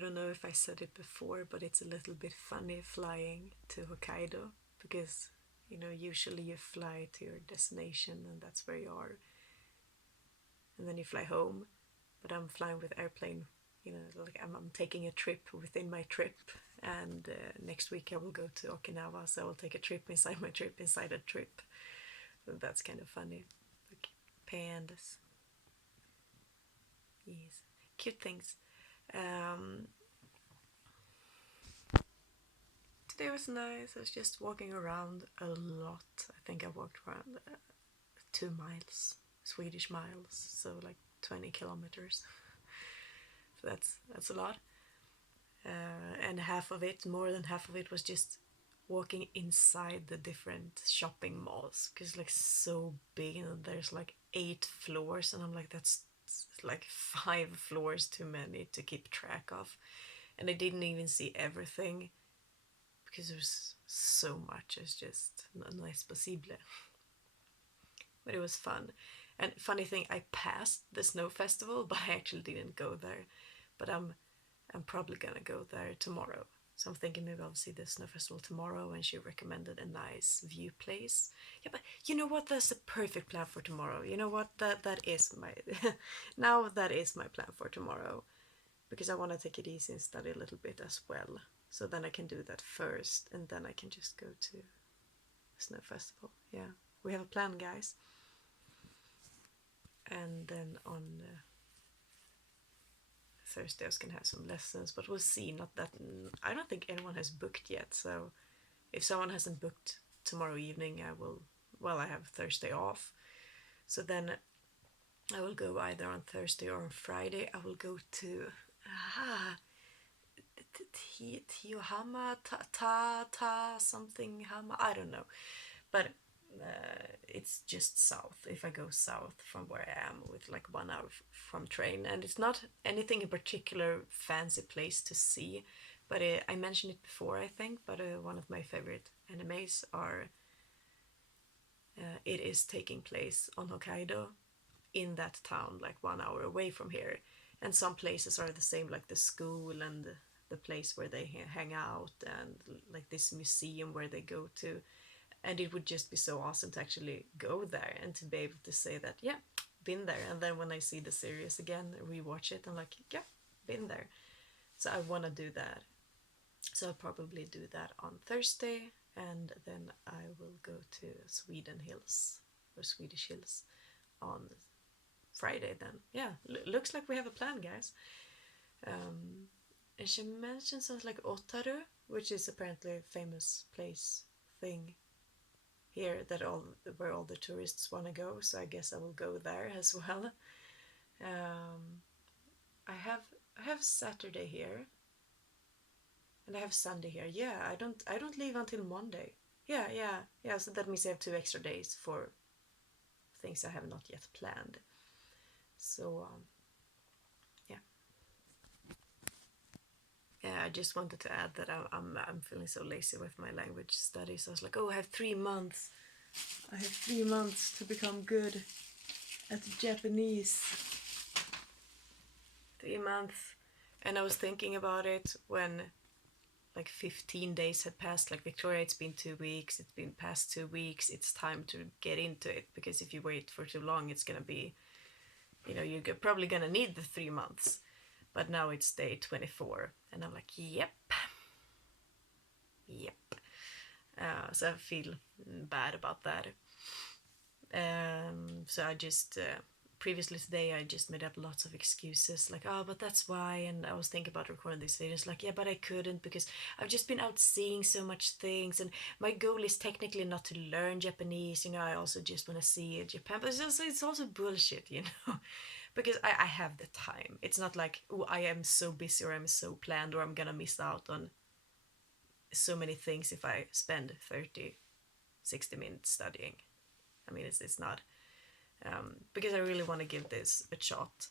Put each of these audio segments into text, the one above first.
don't know if I said it before, but it's a little bit funny flying to Hokkaido because, usually you fly to your destination and that's where you are, and then you fly home. But I'm flying with airplane, like I'm taking a trip within my trip, and next week I will go to Okinawa, so I will take a trip inside my trip inside a trip. So that's kind of funny. Like pandas. Yes. Cute things. Um, Today was nice. I was just walking around a lot. I think I walked around 2 miles, Swedish miles, so like 20 kilometers. So that's a lot. And more than half of it was just walking inside the different shopping malls, because like so big and there's like 8 floors, and I'm like, that's like 5 floors too many to keep track of. And I didn't even see everything because there's so much. It's just no es posible. But it was fun. And funny thing, I passed the snow festival, but I actually didn't go there. But I'm probably gonna go there tomorrow. So I'm thinking maybe I'll see the snow festival tomorrow, and she recommended a nice view place. Yeah, but you know what? That's the perfect plan for tomorrow. You know what? That is my now that is my plan for tomorrow, because I want to take it easy and study a little bit as well. So then I can do that first, and then I can just go to the snow festival. Yeah, we have a plan, guys. And then on Thursday I was gonna have some lessons, but we'll see. Not that I don't think anyone has booked yet. So if someone hasn't booked tomorrow evening, I will. Well, I have Thursday off, so then I will go either on Thursday or on Friday. I will go to Tiyohama, ta something Hama. I don't know, but it's just south. If I go south from where I am, with like 1 hour from train, and it's not anything in particular fancy place to see, but I mentioned it before, I think. But one of my favorite animes are. It is taking place on Hokkaido, in that town, like 1 hour away from here. And some places are the same, like the school and the place where they hang out, and like this museum where they go to. And it would just be so awesome to actually go there and to be able to say that, yeah, been there. And then when I see the series again, rewatch it, I'm like, yeah, been there. So I want to do that. So I'll probably do that on Thursday, and then I will go to Sweden Hills, or Swedish Hills, on Friday then. Yeah, looks like we have a plan, guys. And she mentioned something like Otaru, which is apparently a famous place thing here, that all where all the tourists want to go. So I guess I will go there as well. Um, I have Saturday here, and I have Sunday here. Yeah, I don't leave until Monday. Yeah. So that means I have 2 extra days for things I have not yet planned. So yeah. Yeah, I just wanted to add that I'm feeling so lazy with my language studies. I was like, oh, I have 3 months. I have 3 months to become good at Japanese. 3 months. And I was thinking about it when like 15 days had passed. Like, Victoria, it's been 2 weeks. It's been past 2 weeks. It's time to get into it, because if you wait for too long, it's gonna be, you're probably gonna need the 3 months. But now it's day 24, and I'm like, yep. So I feel bad about that. So I just previously today I just made up lots of excuses, like, oh, but that's why. And I was thinking about recording these videos, like, yeah, but I couldn't because I've just been out seeing so much things, and my goal is technically not to learn Japanese. I also just want to see Japan, but it's also bullshit. Because I have the time. It's not like, oh, I am so busy, or I'm so planned, or I'm gonna miss out on so many things if I spend 30, 60 minutes studying. I mean, it's not, because I really want to give this a shot,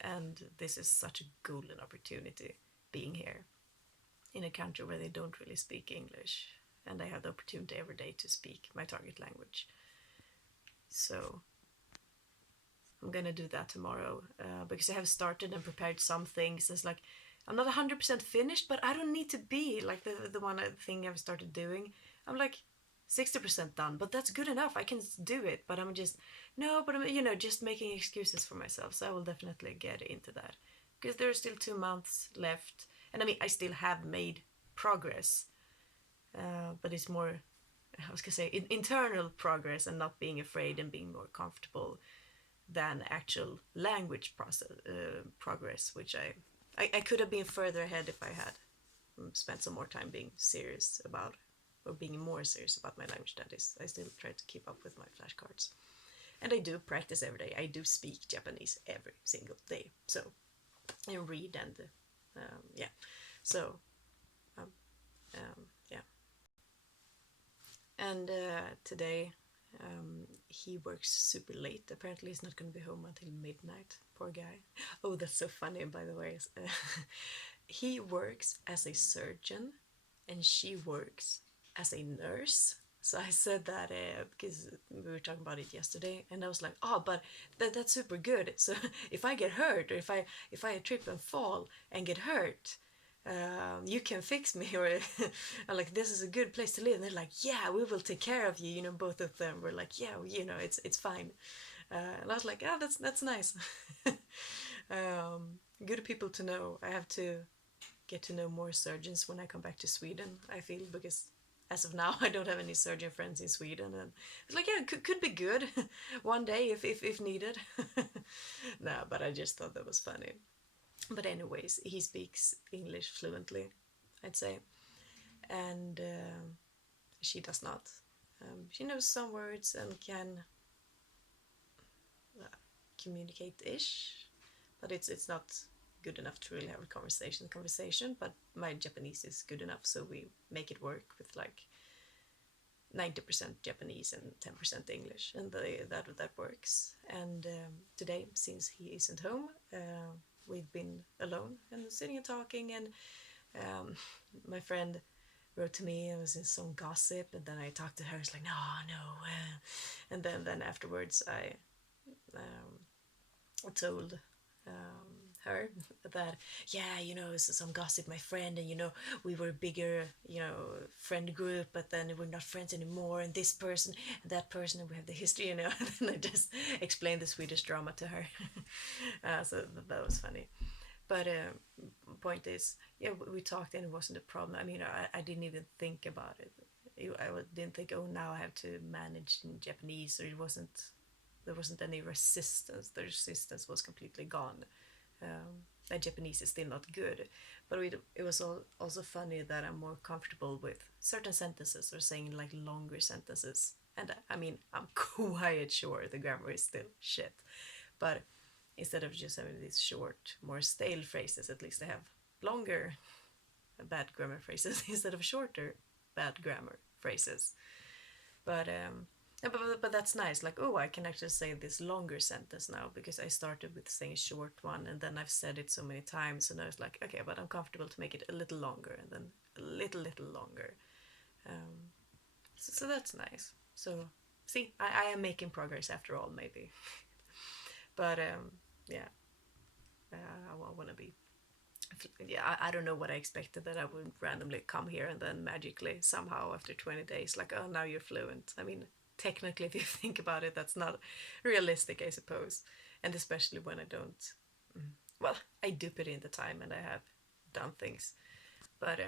and this is such a golden opportunity, being here in a country where they don't really speak English, and I have the opportunity every day to speak my target language. So I'm gonna do that tomorrow, because I have started and prepared some things. It's like I'm not 100% finished, but I don't need to be like the one thing I've started doing. I'm like 60% done, but that's good enough. I can do it, but I'm just no, but I'm just making excuses for myself. So I will definitely get into that because there are still 2 months left, and I mean I still have made progress, but it's more I was gonna say internal progress and not being afraid and being more comfortable than actual language process progress, which I could have been further ahead if I had spent some more time being serious about or being more serious about my language studies. I still try to keep up with my flashcards. And I do practice every day. I do speak Japanese every single day. So, and read and, yeah. So, um, yeah. And today, he works super late. Apparently, he's not going to be home until midnight. Poor guy. Oh, that's so funny, by the way. He works as a surgeon and she works as a nurse. So I said that because we were talking about it yesterday, and I was like, "Oh, but that's super good. So if I get hurt, or if I trip and fall and get hurt, you can fix me." Or I'm like, "This is a good place to live." And they're like, "Yeah, we will take care of you." Both of them were like, "Yeah, it's fine." And I was like, "Oh, that's nice." Good people to know. I have to get to know more surgeons when I come back to Sweden, I feel, because as of now I don't have any surgeon friends in Sweden, and it's like, yeah, could be good one day if needed. No, but I just thought that was funny. But anyways, he speaks English fluently, I'd say, and she does not. She knows some words and can communicate ish, but it's not good enough to really have a conversation. But my Japanese is good enough, so we make it work with like 90% Japanese and 10% English, and that works. And today, since he isn't home, we've been alone and sitting and talking. And um, my friend wrote to me and was in some gossip, and then I talked to her. It's like, no, and then afterwards I told her that, yeah, it's some gossip, my friend, and we were a bigger friend group, but then we're not friends anymore, and this person and that person, and we have the history, and then I just explained the Swedish drama to her. So that was funny. But point is, yeah, we talked and it wasn't a problem. I mean, I didn't even think about it. I didn't think, oh, now I have to manage in Japanese, or it wasn't. There wasn't any resistance. The resistance was completely gone. My Japanese is still not good, but it was also funny that I'm more comfortable with certain sentences or saying like longer sentences. And I mean, I'm quite sure the grammar is still shit, but instead of just having these short, more stale phrases, at least I have longer bad grammar phrases instead of shorter bad grammar phrases. But but that's nice. Like, oh, I can actually say this longer sentence now because I started with saying a short one, and then I've said it so many times, and I was like, okay, but I'm comfortable to make it a little longer, and then a little longer. So that's nice. So see, I am making progress after all, maybe. But yeah, I want to be. Yeah, I don't know what I expected, that I would randomly come here and then magically somehow after 20 days, like, oh, now you're fluent. I mean, technically, if you think about it, that's not realistic, I suppose. And especially when I don't, well, I do put in the time and I have done things. But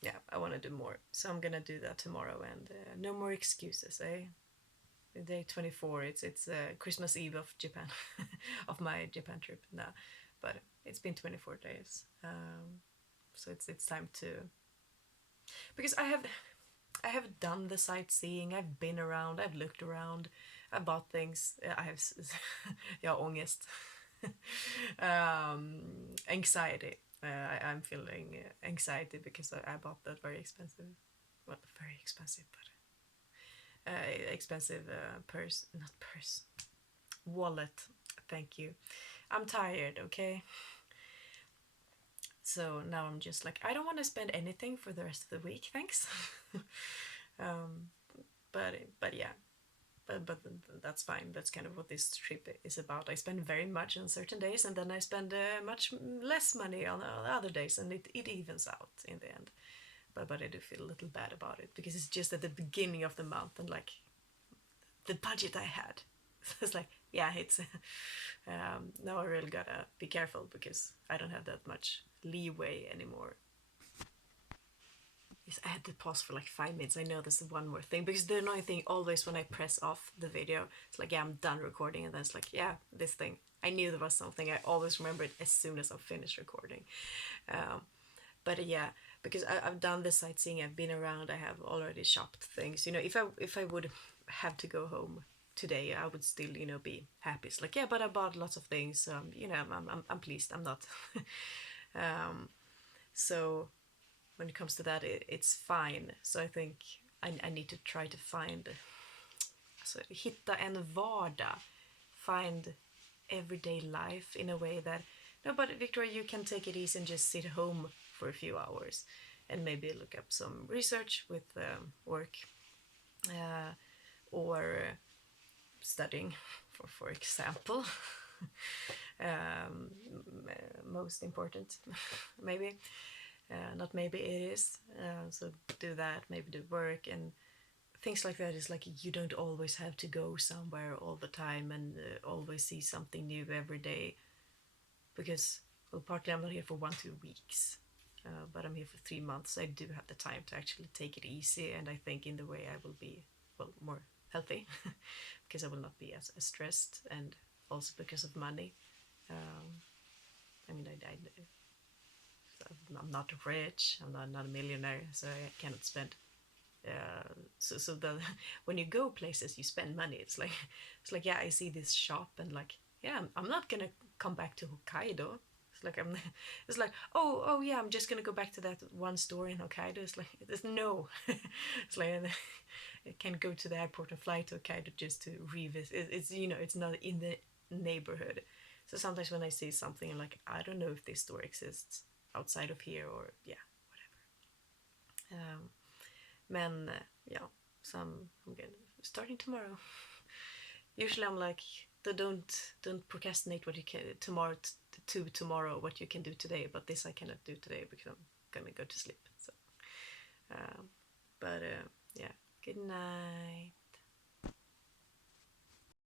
yeah, I want to do more. So I'm going to do that tomorrow, and no more excuses, eh? Day 24, it's Christmas Eve of Japan, of my Japan trip now. But it's been 24 days. So it's time to, because I have done the sightseeing. I've been around. I've looked around. I bought things. I have yeah, ångest, anxiety. I'm feeling anxiety because I bought that very expensive, well, very expensive, but expensive purse, not purse, wallet. Thank you. I'm tired. Okay. So now I'm just like, I don't want to spend anything for the rest of the week, thanks. um, but yeah, but that's fine. That's kind of what this trip is about. I spend very much on certain days, and then I spend much less money on other days, and it evens out in the end. But I do feel a little bad about it because it's just at the beginning of the month, and like the budget I had. So it's like, yeah, it's now I really gotta be careful because I don't have that much leeway anymore. Yes, I had to pause for like 5 minutes. I know there's one more thing because the annoying thing always when I press off the video, it's like, yeah, I'm done recording, and then it's like, yeah, this thing. I knew there was something. I always remember it as soon as I finished recording. Um, but yeah, because I've done the sightseeing. I've been around. I have already shopped things. You know, if I would have to go home today, I would still be happy. It's like, yeah, but I bought lots of things. I'm pleased. I'm not. um, so when it comes to that, it's fine. So I think I need to try to find, so hitta en vardag, find everyday life in a way that, no, but Victoria, you can take it easy and just sit home for a few hours and maybe look up some research with work, uh, or studying, for example. um, Most important, maybe. Not maybe, it is. So do that, maybe do work and things like that. Is like you don't always have to go somewhere all the time and always see something new every day, because, well, partly I'm not here for 1-2 weeks, but I'm here for 3 months. I do have the time to actually take it easy, and I think in the way I will be, well, more healthy because I will not be as stressed, and also because of money. Um, I mean, I'm not rich. I'm not a millionaire, so I cannot spend. So the when you go places, you spend money. It's like, yeah, I see this shop, and like, yeah, I'm not gonna come back to Hokkaido. It's like I'm. It's like, oh yeah, I'm just gonna go back to that one store in Hokkaido. It's like, there's no. It's like I can go to the airport and fly to Hokkaido just to revisit. It's not in the neighborhood. So sometimes when I see something, I'm like, I don't know if this store exists outside of here, or yeah, whatever. Men, yeah, so I'm good. Starting tomorrow. Usually I'm like, don't procrastinate what you can tomorrow to tomorrow, what you can do today. But this I cannot do today because I'm gonna go to sleep. So, um, but yeah, good night.